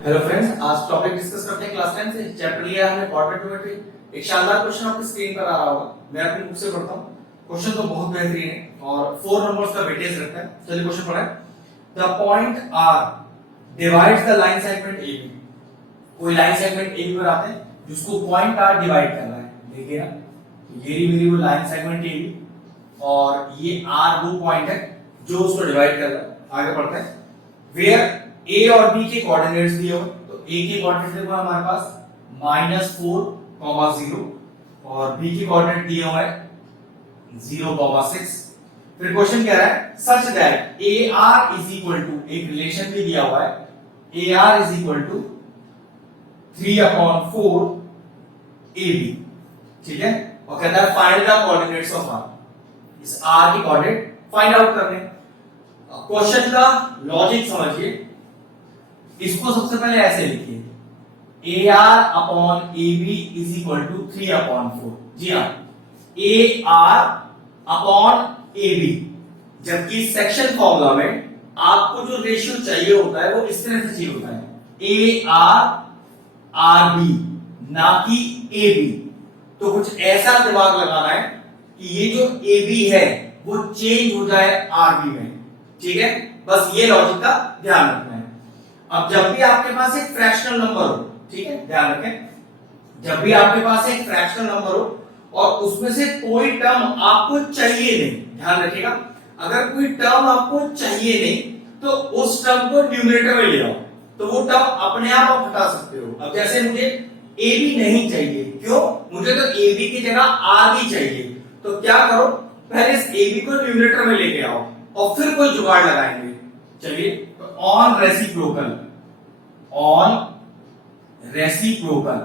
Hello friends, आज topic discuss करते हैं क्लास 10 से। चैप्टर लिया हमने क्वाड्रेंट ज्योमेट्री। एक शानदार क्वेश्चन आपकी स्क्रीन पर आ रहा होगा। मैं अपनी बुक से पढ़ता हूं। क्वेश्चन तो बहुत बेहतरीन है और 4 नंबर्स का वेटेज रखता है। चलिए क्वेश्चन पढ़ें। The point R divides the line segment AB। कोई लाइन सेगमेंट AB पर आते हैं जिसको पॉइंट आर डिवाइड कर रहा है। देखिए ना, तो ये मेरी वो लाइन सेगमेंट AB और ये आर वो पॉइंट है जो उसको डिवाइड कर रहा है। आगे पढ़ते हैं। वेयर ए और बी के कोऑर्डिनेट्स दिए हो, तो ए के कोऑर्डिनेट्स देखो हमारे पास -4, 0 और बी के कोऑर्डिनेट दिए हुए हैं 0, 6। फिर क्वेश्चन कह रहा है such that A R is equal to, एक रिलेशन भी दिया हुआ है, A R is equal to 3/4 A B. ठीक है, और कहता है find the coordinates of R. इस आर के कोऑर्डिनेट फाइंड आउट करने। क्वेश्चन का लॉजिक समझिए। इसको सबसे पहले ऐसे लिखिए, A R upon A B is equal to 3/4। जी हाँ, A R upon A B. जबकि सेक्शन फॉर्मूला में आपको जो रेशियो चाहिए होता है वो इस तरह से चाहिए होता है, ए आर आर बी, ना कि ए बी। तो कुछ ऐसा दिमाग लगाना है कि ये जो ए बी है वो चेंज हो जाए आर बी में। ठीक है, बस ये लॉजिक का ध्यान रखना है। अब जब भी आपके पास एक फ्रैक्शनल नंबर हो, ठीक है, ध्यान रखें, जब भी आपके पास एक फ्रैक्शनल नंबर हो और उसमें से कोई टर्म आपको चाहिए नहीं, ध्यान रखिएगा, अगर कोई टर्म आपको चाहिए नहीं तो उस टर्म को न्यूमरेटर में ले आओ, तो वो टर्म अपने आप हटा सकते हो। अब जैसे मुझे ए बी नहीं चाहिए, क्यों? मुझे तो ए बी की जगह आर बी चाहिए, तो क्या करो, पहले इस ए बी को न्यूमरेटर में लेके आओ और फिर कोई जुगाड़ लगाएंगे। चलिए, तो on reciprocal, on reciprocal,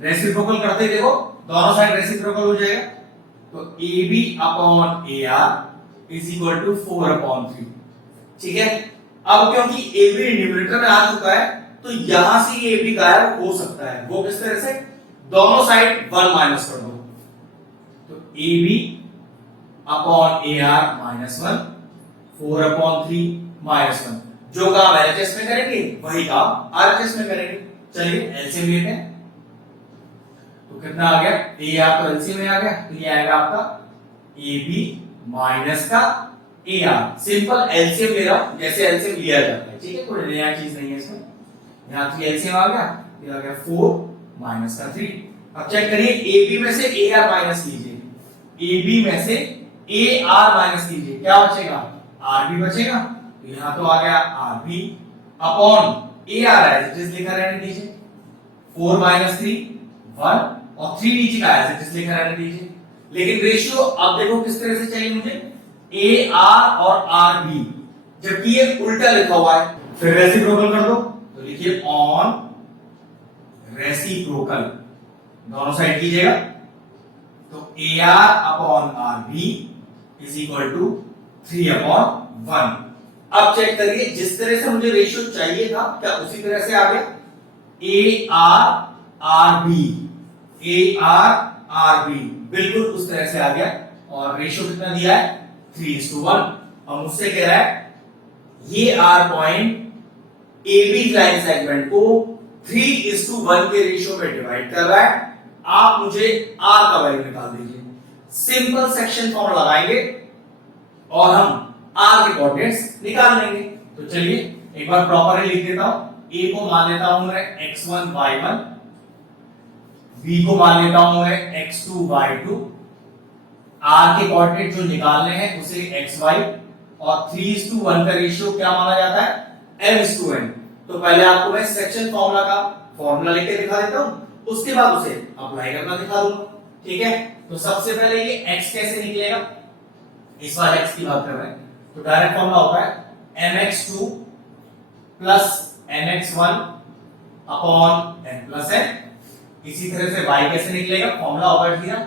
reciprocal करते देखो दोनों साइड रेसिप्रोकल हो जाएगा। तो A B upon A R is equal to 4/3। ठीक है, अब क्योंकि ए बी न्यूमरेटर में आ चुका है तो यहां से ए बी गायब हो सकता है। वो किस तरह से? दोनों साइड 1 माइनस कर दो, तो A B upon A R -1, 4/3 -1। जो काम एलएचएस में करेंगे वही काम आरएचएस में करेंगे। चलिए एलसीएम लेते हैं, तो कितना आ गया? ए आर तो एलसीएम में आ गया, तो ये आएगा आपका ए बी माइनस का ए आर। सिंपल एलसीएम ले रहा हूं जैसे एलसीएम लिया जाता है। ठीक है, कोई नया चीज नहीं है इसमें। यहां 3 एलसीएम आ गया, ये आ गया 4 माइनस का 3। अब चेक करिए, ए बी में से ए आर माइनस कीजिए, ए बी में से ए आर माइनस कीजिए, क्या बचेगा? आर बी बचेगा। तो यहां तो आ गया R B upon A R है, जिस लिखा रहने दीजिए, 4 - 3 1 और 3 नीचे का है, जिस लिखा रहने दीजिए। लेकिन रेशियो अब देखो किस तरह से चाहिए मुझे, ए आर और आर बी, जबकि ये उल्टा लिखा हुआ है। फिर रेसिप्रोकल कर दो, तो लिखिए ऑन रेसिप्रोकल, दोनों साइड कीजिएगा, तो A R upon R B is equal to 3/1। अब चेक करिए, जिस तरह से मुझे रेशियो चाहिए था क्या उसी तरह से आ गया? A R R B, A R R B, बिल्कुल उस तरह से आ गया। और रेशियो कितना दिया है? 3:1। और मुझसे कह रहा है ये R point A B line segment को 3:1 के रेशियो में डिवाइड कर रहा है। आप मुझे आर का वैल्यू निकाल दीजिए। सिंपल सेक्शन फॉर्मूला लगाएंगे और हम आर के कोऑर्डिनेट्स निकाल लेंगे। तो चलिए एक बार प्रॉपरली लिख देता हूं। ए को मान लेता हूं मैं x1 y1, बी को मान लेता हूं मैं x2 y2, आर के कोऑर्डिनेट जो निकालने हैं उसे xy, और 3:1 का रेशियो क्या माना जाता है? m:n। तो पहले आपको मैं सेक्शन फॉर्मूला का फॉर्मूला लेके दिखा देता हूं, उसके बाद उसे अप्लाई करना दिखा दूंगा। ठीक है, तो सबसे पहले ये x कैसे निकलेगा, इस बार x की बात कर रहे हैं, तो डायरेक्ट फॉर्मूला होता है mx2 plus mx1 upon n+n। इसी तरह से y कैसे निकलेगा, फॉर्मूला होगा सीधा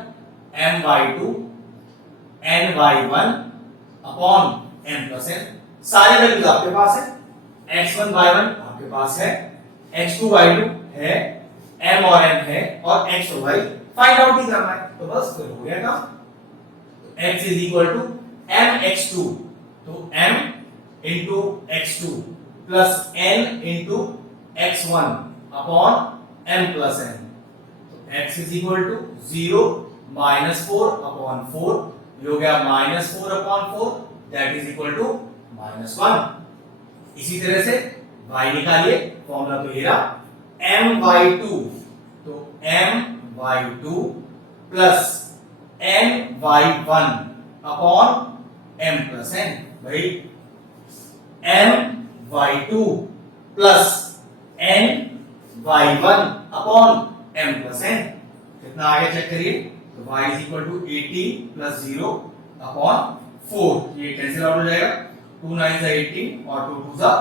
my2 ny1 अपॉन n+n। सारे वैल्यूज आपके पास है, x1 y1 आपके पास है, x2 y2 है, m और n है, और x और y फाइंड आउट ही करना है। तो बस फिर हो गया काम। तो x is equal to mx2, तो m into x2 plus n into x1 upon m plus n। तो x is equal to 0 minus 4 upon 4, ये हो गया minus 4 upon 4, that is equal to minus 1। इसी तरह से y निकालिए, फॉर्मूला तो ये रहा my2, तो my2 plus my1 upon m plus n। भाई my2 plus my1 upon m plus n कितना आ गया चेक करिए। तो y is equal to 18 plus 0 upon 4, ये कैंसिल आउट हो जाएगा, 2 9 जा 18 और 2 2 जा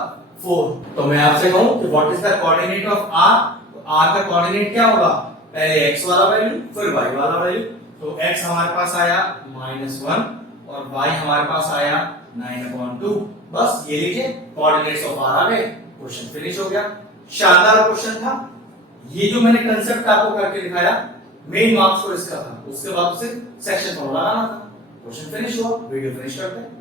4। तो मैं आपसे कहूं कि what is the coordinate of r, तो r का कोऑर्डिनेट क्या होगा, पहले x वाला वैल्यू फिर y वाला वैल्यू। तो x हमारे पास आया -1 और y हमारे पास आया 9/2। बस ये लीजिए कोऑर्डिनेट्स ऑफ r आ गए, क्वेश्चन फिनिश हो गया। शानदार क्वेश्चन था ये, जो मैंने कंसेप्ट आपको करके दिखाया मेन मार्क्स को इसका था, उसके बाद उसे सेक्शन फॉर्मूला लगाना था। क्वेश्चन फिनिश हुआ, वीडियो फिनिश करते हैं।